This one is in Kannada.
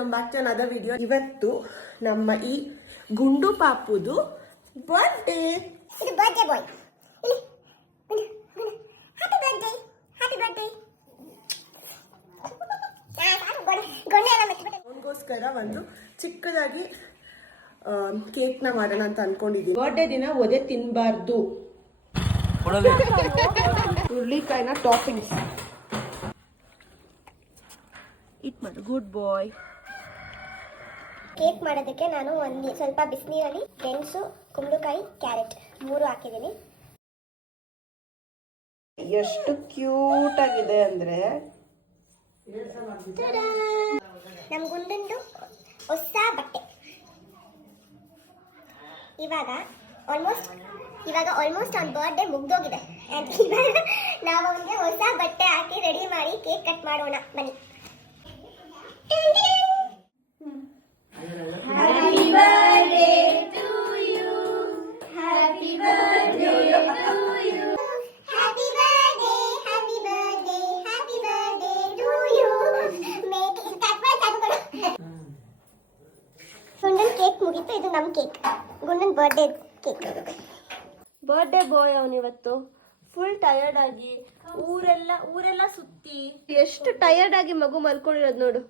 Welcome back to another video. ಇವತ್ತು ನಮ್ಮ ಈ ಗುಂಡು ಪಾಪುದು ಬರ್ತ್ಡೇ. ಇದು birthday boy. Happy birthday, happy birthday. ಅವನಿಗೋಸ್ಕರ ಒಂದು ಚಿಕ್ಕದಾಗಿ ಕೇಕ್ನ ಮಾಡೋಣ ಅಂತ ಅನ್ಕೊಂಡಿದ್ದೀನಿ. ಬರ್ತ್ಡೇ ದಿನ ಒದೆ ತಿನ್ನಬಾರ್ದು. ಹುರುಳಿಕಾಯಿನ ಟಾಪಿಂಗ್ಸ್ ಇಟ್ ಮಾಡು. ಗುಡ್ ಬಾಯ್. ಕೇಕ್ ಮಾಡೋದಕ್ಕೆ ನಾನು ಸ್ವಲ್ಪ ಬಿಸಿನೀರಲ್ಲಿ ಗೆಣಸು, ಕುಂಬಳಕಾಯಿ, ಕ್ಯಾರೆಟ್ 3 ಹಾಕಿದ್ದೀನಿ. ಎಷ್ಟು ಕ್ಯೂಟ್ ಆಗಿದೆ ಅಂದ್ರೆ ನಮ್ಮ ಗುಂಡಂದು ಹೊಸ ಬಟ್ಟೆ. ಇವಾಗ ಆಲ್ಮೋಸ್ಟ್ ಅವ್ನ ಬರ್ತ್ಡೇ ಮುಗ್ದೋಗಿದೆ. ಇವಾಗ ನಾವು ಅವನಿಗೆ ಹೊಸ ಬಟ್ಟೆ ಹಾಕಿ ರೆಡಿ ಮಾಡಿ ಕೇಕ್ ಕಟ್ ಮಾಡೋಣ ಬನ್ನಿ. Happy birthday to you. Happy birthday to you. Happy birthday, happy birthday, happy birthday to you. Make it cut by cut. ಗುಂಡನ್ ಕೇಕ್ ಮುಗಿತು. ಇದು ನಮ್ಮ ಕೇಕ್, ಗುಂಡನ್ ಬರ್ತ್ಡೇ ಕೇಕ್. ಬರ್ತ್ಡೇ ಬಾಯ್ ಅವನಿವತ್ತು ಫುಲ್ ಟಯರ್ಡ್ ಆಗಿ ಊರೆಲ್ಲ ಸುತ್ತಿ ಎಷ್ಟು ಟಯರ್ಡ್ ಆಗಿ ಮಗು ಮಲ್ಕೊಂಡಿರೋದು ನೋಡು.